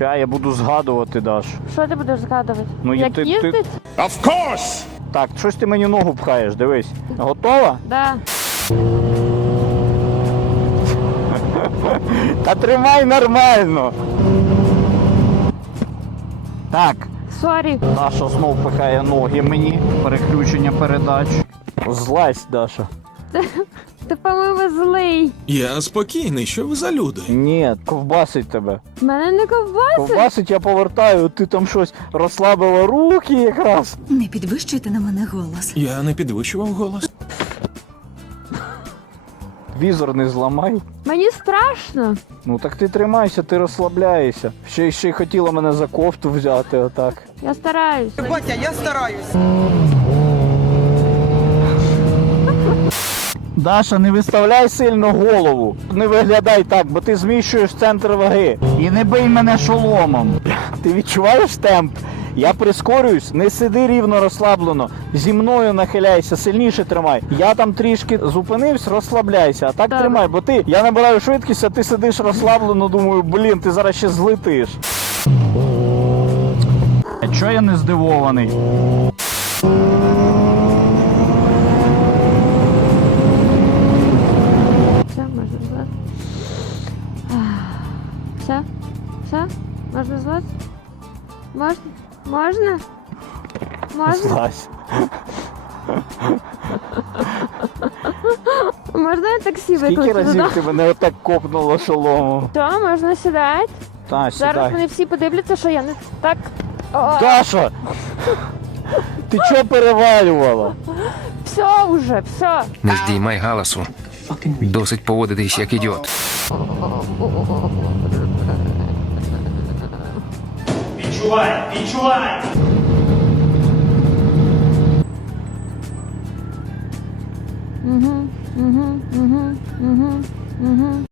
Ща я буду згадувати, Даш. Що ти будеш згадувати? Ну, Як ти- ти- їздить? Of course! Так, щось ти мені ногу пхаєш, дивись. Готова? Да. Та тримай нормально. Так, Сорі. Даша знов пихає ноги мені. Переключення передач. Злазь, Даша. Ти, по-моєму, злий. Я спокійний, що ви за люди? Ні, ковбасить тебе. Мене не ковбаси. Ковбасить, я повертаю, ти там щось розслабила руки якраз. Не підвищуйте на мене голос. Я не підвищував голос. Візор не зламай. Мені страшно. Ну так ти тримайся, ти розслабляєшся. Ще й ще й хотіла мене за кофту взяти, отак. Я стараюсь. Батя, я стараюсь. Даша, не виставляй сильно голову. Не виглядай так, бо ти зміщуєш центр ваги. І не бий мене шоломом. Ти відчуваєш темп? Я прискорююсь, не сиди рівно розслаблено. Зі мною нахиляйся, сильніше тримай. Я там трішки зупинився, розслабляйся. А так Добре. тримай, бо ти. Я набираю швидкість, а ти сидиш розслаблено, думаю, блін, ти зараз ще злетиш. А чого я не здивований? Все? Все? Можна злазити? Можна? Можна? Можна? Злазь. Можна я таксі Скільки викликати? разів ти мене отак копнуло шоломом? То, можна сідати. Та, Зараз сідай. вони всі подивляться, що я не так. О, Даша! Ти чого перевалювала? все вже, все. Не здіймай галасу. Досить поводитись як ідіот. Відчувай, відчувай! Угу, угу, угу, угу, угу.